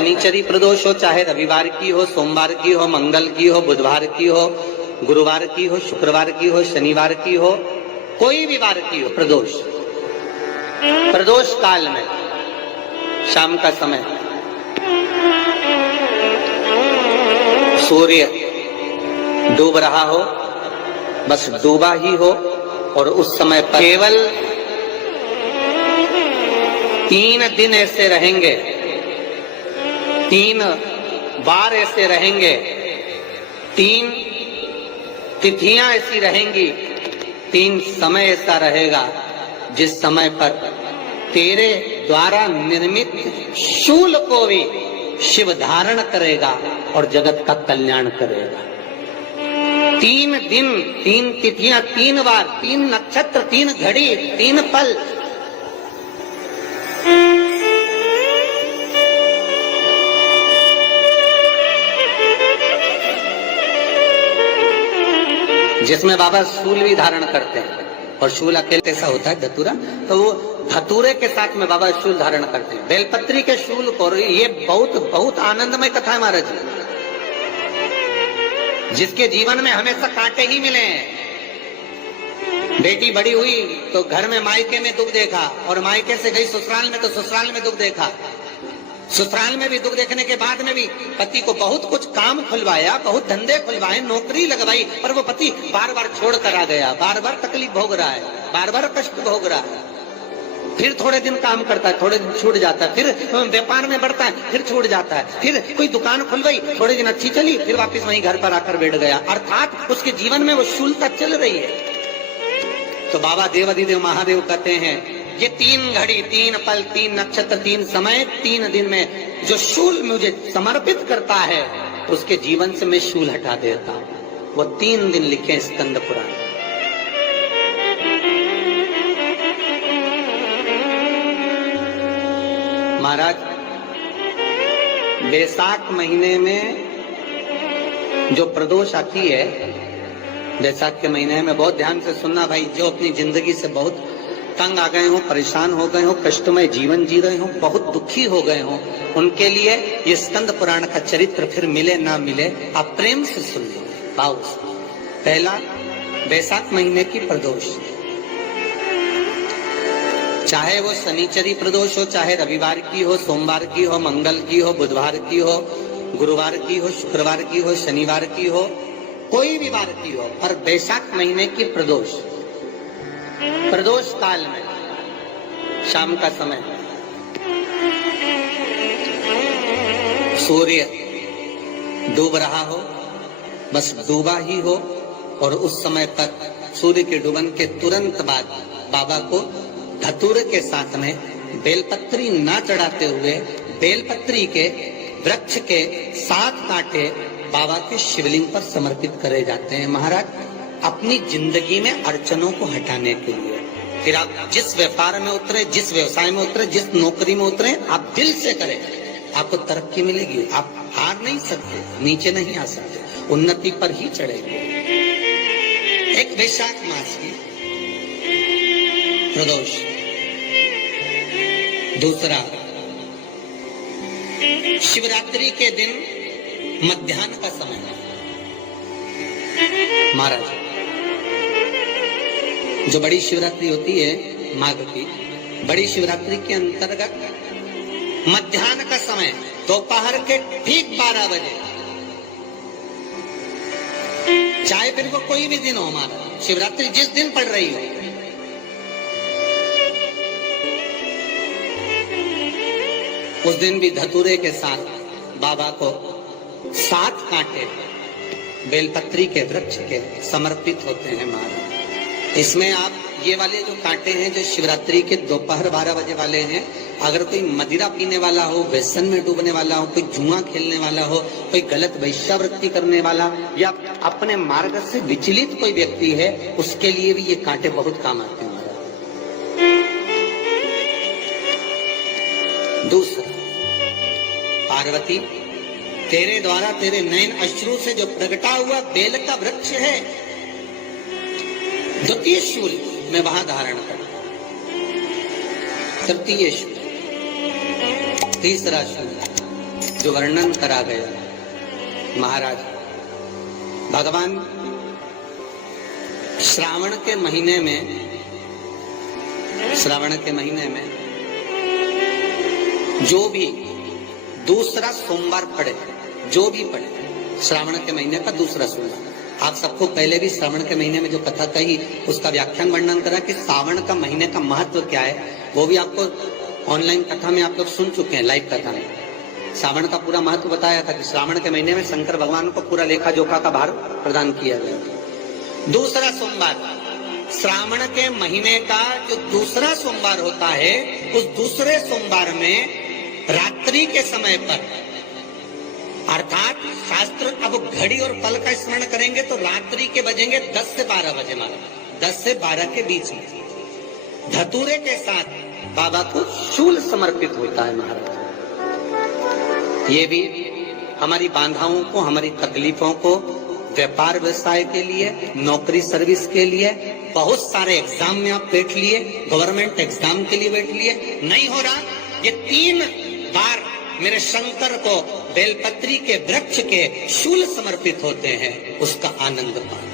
शनिचरी प्रदोष हो, चाहे रविवार की हो, सोमवार की हो, मंगल की हो, बुधवार की हो, गुरुवार की हो, शुक्रवार की हो, शनिवार की हो, कोई भी वार की हो, प्रदोष प्रदोष काल में शाम का समय सूर्य डूब रहा हो, बस डूबा ही हो, और उस समय पर केवल 3 दिन ऐसे रहेंगे, 3 बार ऐसे रहेंगे, 3 तिथियां ऐसी रहेंगी, 3 समय ऐसा रहेगा जिस समय पर तेरे द्वारा निर्मित शूल को भी शिव धारण करेगा और जगत का कल्याण करेगा। 3 दिन, 3 तिथियां, 3 बार, 3 नक्षत्र, 3 घड़ी, 3 पल। जिसमें बाबा शूल भी धारण करते हैं, और शूल अकेले ऐसा होता है धतूरा, तो वो धतूरे के साथ में बाबा शूल धारण करते हैं, बेलपत्री के शूल को। ये बहुत बहुत आनंदमय कथा है महाराज, जिसके जीवन में हमेशा कांटे ही मिले हैं। बेटी बड़ी हुई तो घर में मायके में दुख देखा, और मायके से गई ससुराल में तो ससुराल में दुख देखा। ससुराल में भी दुख देखने के बाद में भी पति को बहुत कुछ काम खुलवाया, बहुत धंधे खुलवाए, नौकरी लगवाई, पर वो पति बार बार छोड़ कर आ गया, बार बार तकलीफ भोग रहा है, बार बार कष्ट भोग रहा है। फिर थोड़े दिन काम करता है, थोड़े दिन छूट जाता है, फिर व्यापार में बढ़ता है, फिर छूट जाता है, फिर कोई दुकान खुलवाई, थोड़े दिन अच्छी चली, फिर वापस वहीं घर पर आकर बैठ गया। अर्थात उसके जीवन में वो शूलता चल रही है। तो बाबा देवाधिदेव महादेव कहते हैं, ये 3 घड़ी, 3 पल, 3 नक्षत्र, 3 समय, 3 दिन में जो शूल मुझे समर्पित करता है, उसके जीवन से मैं शूल हटा देता हूं। वो 3 दिन लिखे स्कंद पुराण। महाराज, बैसाख महीने में जो प्रदोष आती है, बैसाख के महीने में बहुत ध्यान से सुनना भाई, जो अपनी जिंदगी से बहुत तंग आ गए हो, परेशान हो गए हो, कष्टमय जीवन जी रहे हो, बहुत दुखी हो गए हो, उनके लिए ये स्कंद पुराण का चरित्र फिर मिले ना मिले, आप प्रेम से सुन लो, भाव से। पहला, बैसाख महीने की प्रदोष, चाहे वो शनिचरी प्रदोष हो, चाहे रविवार की हो, सोमवार की हो, मंगल की हो, बुधवार की हो, गुरुवार की हो, शुक्रवार की हो, शनिवार की हो, कोई भी वार की हो, पर बैसाख महीने की प्रदोष, प्रदोष काल में शाम का समय सूर्य डूब रहा हो, बस डूबा ही हो, और उस समय पर सूर्य के डूबन के तुरंत बाद बाबा को धतूरे के साथ में बेलपत्री ना चढ़ाते हुए बेलपत्री के वृक्ष के 7 कांटे बाबा के शिवलिंग पर समर्पित करे जाते हैं। महाराज, अपनी जिंदगी में अड़चनों को हटाने के लिए फिर आप जिस व्यापार में उतरे, जिस व्यवसाय में उतरे, जिस नौकरी में उतरे, आप दिल से करें, आपको तरक्की मिलेगी। आप हार नहीं सकते, नीचे नहीं आ सकते, उन्नति पर ही चढ़ेंगे। एक बैसाख मास की प्रदोष। दूसरा, शिवरात्रि के दिन मध्याह्न का समय। महाराज, जो बड़ी शिवरात्रि होती है माघ की, बड़ी शिवरात्रि के अंतर्गत मध्याह्न का समय, दोपहर के ठीक 12 बजे, चाहे फिर वो कोई भी दिन हो, हमारा शिवरात्रि जिस दिन पड़ रही हो, उस दिन भी धतूरे के साथ बाबा को 7 कांटे बेलपत्री के वृक्ष के समर्पित होते हैं महाराज। इसमें आप ये वाले जो कांटे हैं, जो शिवरात्रि के दोपहर 12 बजे वाले हैं, अगर कोई मदिरा पीने वाला हो, व्यसन में डूबने वाला हो, कोई जुआ खेलने वाला हो, कोई गलत वैश्यावृत्ति करने वाला, या अपने मार्ग से विचलित कोई व्यक्ति है, उसके लिए भी ये कांटे बहुत काम आते हैं महाराज। दूसरा, पार्वती, तेरे द्वारा तेरे नयन अश्रु से जो प्रगटा हुआ बेल का वृक्ष है, द्वितीय शूल मैं वहां धारण कर, तृतीय शूल, तीसरा शूल, जो वर्णन करा गया महाराज, भगवान श्रावण के महीने में जो भी दूसरा सोमवार पड़े, जो भी पड़े, श्रावण के महीने का दूसरा सोमवार, आप सबको पहले भी श्रावण के महीने में जो कथा कही उसका व्याख्यान वर्णन करा कि श्रावण का महीने का महत्व क्या है, वो भी आपको ऑनलाइन कथा में आप लोग सुन चुके हैं, लाइव कथा में श्रावण का पूरा महत्व बताया था कि श्रावण के महीने में शंकर भगवान को पूरा लेखा जोखा का भार प्रदान किया गया। दूसरा सोमवार, श्रावण के महीने का जो दूसरा सोमवार होता है, उस दूसरे सोमवार में रात्रि के समय पर, अर्थात शास्त्र अब घड़ी और पल का स्मरण करेंगे तो रात्रि के बजेंगे 10 से 12 बजे, मारा 10 से 12 के बीच में धतूरे के साथ बाबा को शूल समर्पित होता है महाराज। ये भी हमारी बाधाओं को, हमारी तकलीफों को, व्यापार व्यवसाय के लिए, नौकरी सर्विस के लिए, बहुत सारे एग्जाम में आप बैठ लिए, गवर्नमेंट एग्जाम के लिए बैठ लिए, नहीं हो रहा, ये 3 बार मेरे शंकर को बेलपत्री के वृक्ष के शूल समर्पित होते हैं, उसका आनंद पाए।